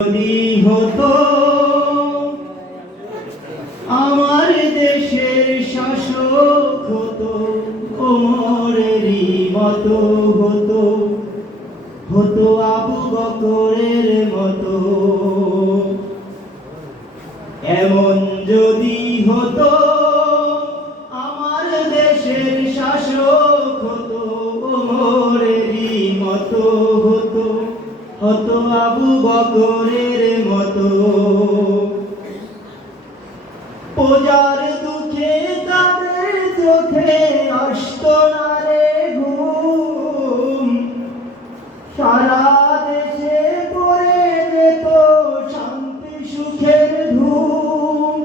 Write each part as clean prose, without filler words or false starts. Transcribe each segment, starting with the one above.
যদি হতো আমার দেশের শাসক হতো ওমরেরই মতো হতো হতো আবু বকরের মতো এমন যদি হতো আমার দেশের শাসক হতো ওমরেরই মতো হতো হতো আবু বকরের মতো পূজার দুঃখে তাদের চোখে আসতো না রে ঘুম সারা দেশে পড়ে যেত শান্তি সুখের ধুম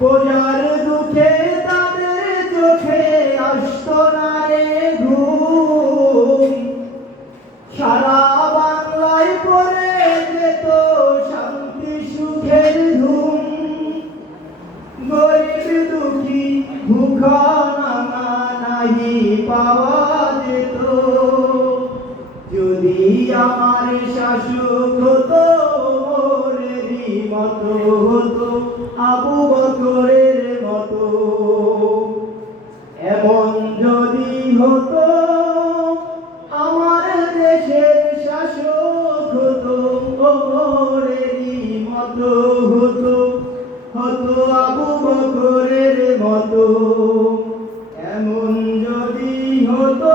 পূজার দুঃখে তাদের চোখে আসতো না রে ঘুম সারা বাংলায় পড়ে যেত শান্তি সুখের ধুম গরিব দুঃখী ভুখা নাঙা নাহি পাওয়া যেত যদি আমার শাসক হতো ওমরেরই মতো হতো আবু বকরের মতো এমন যদি হতো আমার দেশের শাসক হতো ওমরেরই মতো হতো হতো আবু বকরের মতো এমন যদি হতো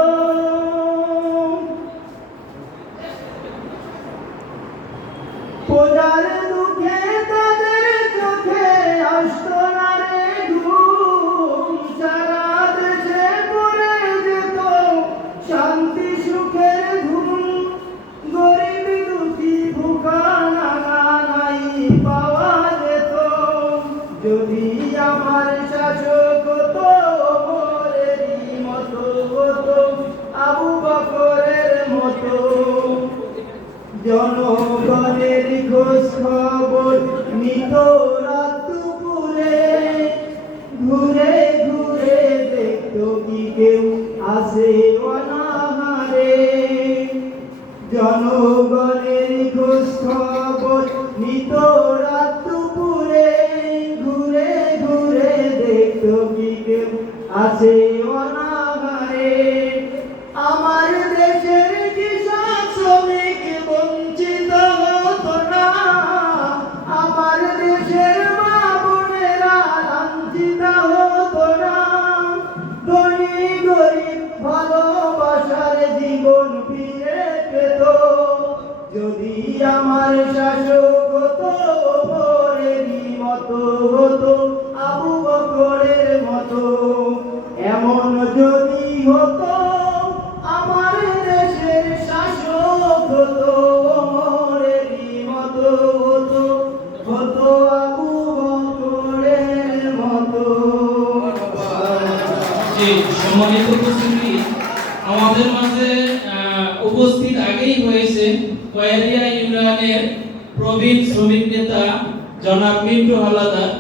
পূজার দুঃখে তাদের চোখে আসতো না রে ঘুম সারা দেশে পড়ে যেত শান্তি সুখের ধুম গরিব দুঃখী ভুখা নাঙা নাই পাওয়া যেত যদি আমার শাসক হতো ওমরেরই মতো হতো আবু বকরের মতো জনগণের খোঁজ খবর নিত রাত দুপুরে ঘুরে ঘুরে দেখতো কি কেউ আসে অনাহারে জনগণের খোঁজ খবর নিত রাত দুপুরে ঘুরে ঘুরে দেখতো কি কেউ আসে অনাহারে আমার দেশের কৃষক শ্রমিক বঞ্চিত হতো না আমার দেশের মা বোনেরা লাঞ্ছিত হতো না ধনী গরিব ভালোবাসার জীবন ফিরে পেত যদি আমার শাসক হতো ওমরেরই মতো হতো আবু বকরের মতো এমন যদি হতো আমার দেশের শাসক হতো ওমরেরই মতো হতো হতো আবু বকরের মতো। সম্মানিত উপস্থিতি আমাদের মাঝে উপস্থিত আগেই হয়েছে কয়ারিয়া ইউনিয়নের প্রবীণ শ্রমিক নেতা জনাব মিন্টু হাওলাদার।